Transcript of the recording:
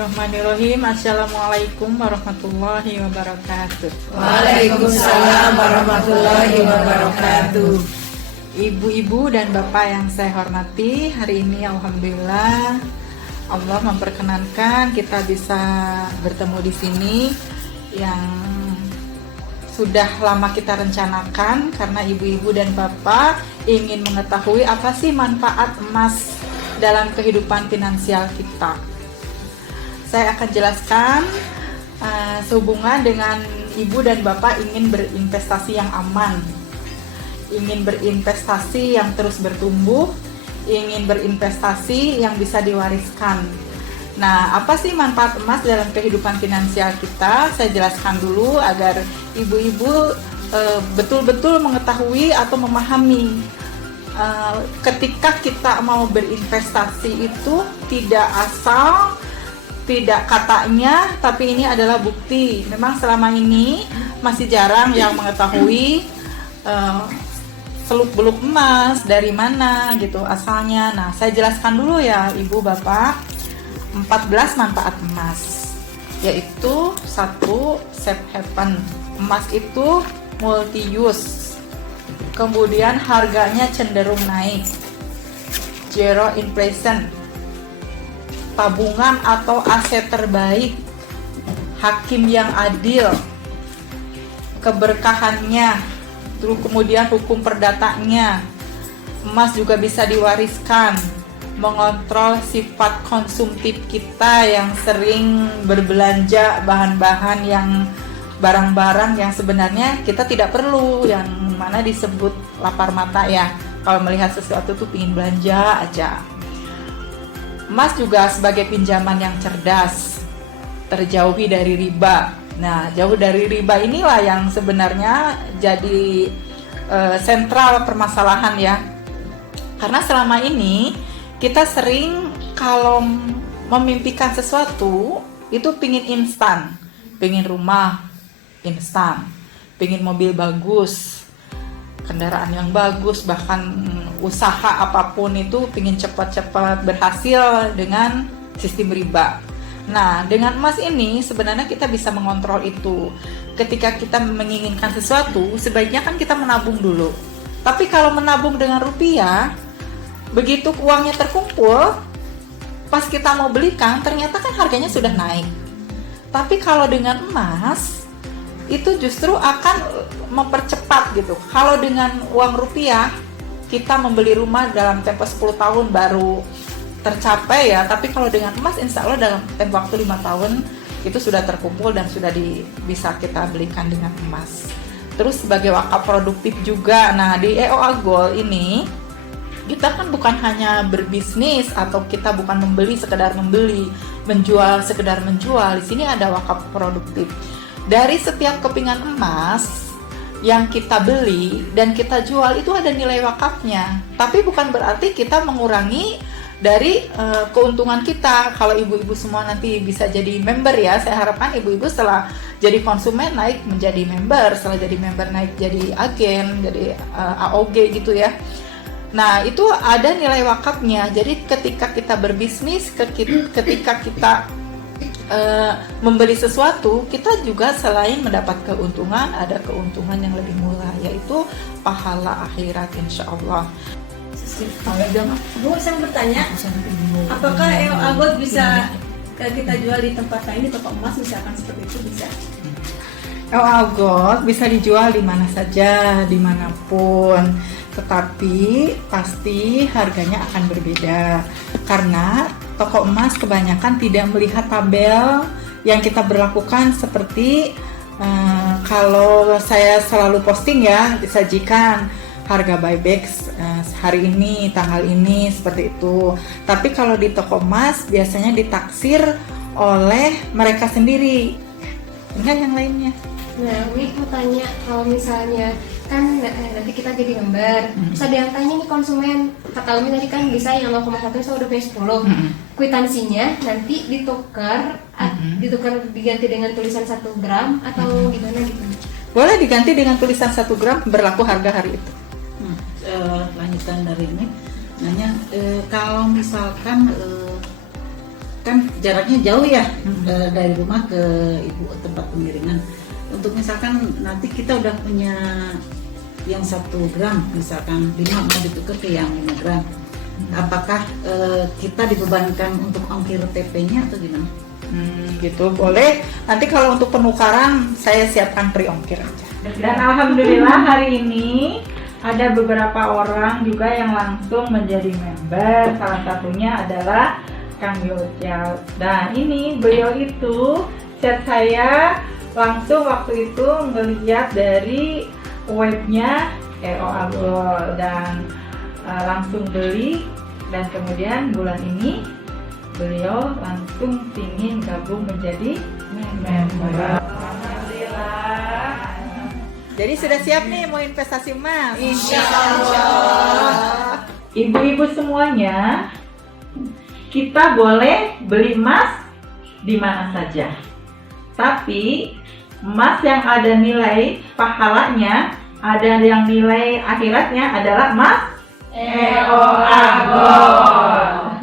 Bismillahirrahmanirrahim. Assalamualaikum warahmatullahi wabarakatuh. Waalaikumsalam warahmatullahi wabarakatuh. Ibu-ibu dan bapak yang saya hormati, hari ini alhamdulillah Allah memperkenankan kita bisa bertemu di sini yang sudah lama kita rencanakan, karena ibu-ibu dan bapak ingin mengetahui apa sih manfaat emas dalam kehidupan finansial kita. Saya akan jelaskan sehubungan dengan ibu dan bapak ingin berinvestasi yang aman, ingin berinvestasi yang terus bertumbuh, ingin berinvestasi yang bisa diwariskan. Nah, apa sih manfaat emas dalam kehidupan finansial kita? Saya jelaskan dulu agar ibu-ibu betul-betul mengetahui atau memahami. Ketika kita mau berinvestasi itu tidak asal, tidak katanya, tapi ini adalah bukti. Memang selama ini masih jarang yang mengetahui seluk-beluk emas dari mana gitu asalnya. Nah, saya jelaskan dulu ya ibu bapak 14 manfaat emas, yaitu 1, safe haven. Emas itu multi use, kemudian harganya cenderung naik. Zero inflation, tabungan atau aset terbaik. Hakim yang adil, keberkahannya. Terus kemudian hukum perdatanya. Emas juga bisa diwariskan, mengontrol sifat konsumtif kita yang sering berbelanja bahan-bahan yang barang-barang yang sebenarnya kita tidak perlu, yang mana disebut lapar mata ya. Kalau melihat sesuatu tuh pingin belanja aja. Emas juga sebagai pinjaman yang cerdas, terjauhi dari riba. Nah, jauh dari riba inilah yang sebenarnya jadi sentral permasalahan ya. Karena selama ini kita sering kalau memimpikan sesuatu itu pingin instan, pingin rumah instan, pingin mobil bagus, kendaraan yang bagus, bahkan usaha apapun itu pingin cepat-cepat berhasil dengan sistem riba. Nah, dengan emas ini sebenarnya kita bisa mengontrol itu. Ketika kita menginginkan sesuatu, sebaiknya kan kita menabung dulu. Tapi kalau menabung dengan rupiah, begitu uangnya terkumpul, pas kita mau belikan, ternyata kan harganya sudah naik. Tapi kalau dengan emas, itu justru akan mempercepat gitu. Kalau dengan uang rupiah, kita membeli rumah dalam tempo 10 tahun baru tercapai ya. Tapi kalau dengan emas, insya Allah dalam tempo waktu 5 tahun, itu sudah terkumpul dan sudah bisa kita belikan dengan emas. Terus sebagai wakaf produktif juga. Nah, di EOA Gold ini, kita kan bukan hanya berbisnis atau kita bukan membeli sekedar membeli, menjual sekedar menjual. Di sini ada wakaf produktif. Dari setiap kepingan emas yang kita beli dan kita jual itu ada nilai wakafnya. Tapi bukan berarti kita mengurangi dari keuntungan kita. Kalau ibu-ibu semua nanti bisa jadi member ya, saya harapkan ibu-ibu setelah jadi konsumen naik menjadi member, setelah jadi member naik jadi agen, jadi AOG gitu ya. Nah, itu ada nilai wakafnya. Jadi ketika kita berbisnis, ketika kita membeli sesuatu, kita juga selain mendapat keuntungan, ada keuntungan yang lebih murah, yaitu pahala akhirat insya Allah. Bu, saya bertanya, apakah EOA Gold bisa kita jual di tempat lain, di toko emas misalkan seperti itu bisa? EOA Gold bisa dijual di mana saja, dimanapun, tetapi pasti harganya akan berbeda karena toko emas kebanyakan tidak melihat tabel yang kita berlakukan seperti kalau saya selalu posting ya, disajikan harga buyback hari ini, tanggal ini, seperti itu. Tapi kalau di toko emas biasanya ditaksir oleh mereka sendiri, enggak yang lainnya. Nah, Wi mau tanya, kalau misalnya kan nanti kita jadi member, terus ada yang tanya nih konsumen, kata Umi tadi kan bisa yang 0,1 saya udah punya 10, kwitansinya nanti ditukar diganti dengan tulisan 1 gram atau gimana gitu? Boleh diganti dengan tulisan 1 gram, berlaku harga hari itu. Lanjutan dari ini, nanya kalau misalkan kan jaraknya jauh ya dari rumah ke ibu tempat penggiringan. Untuk misalkan nanti kita udah punya yang 1 gram, misalkan 5 mau ditukar ke yang 5 gram. Apakah kita dibebankan untuk ongkir TP-nya atau gimana? Gitu boleh. Nanti kalau untuk penukaran saya siapkan free ongkir aja. Dan alhamdulillah hari ini ada beberapa orang juga yang langsung menjadi member. Salah satunya adalah Kang Yojal. Dan ini beliau itu chat saya langsung waktu itu ngelihat dari webnya EOA Gold dan langsung beli, dan kemudian bulan ini beliau langsung ingin gabung menjadi member. Alhamdulillah. Jadi sudah siap nih mau investasi emas? Insya Allah. Ibu-ibu semuanya, kita boleh beli emas di mana saja. Tapi emas yang ada nilai pahalanya, ada yang nilai akhiratnya adalah emas EOA Gold.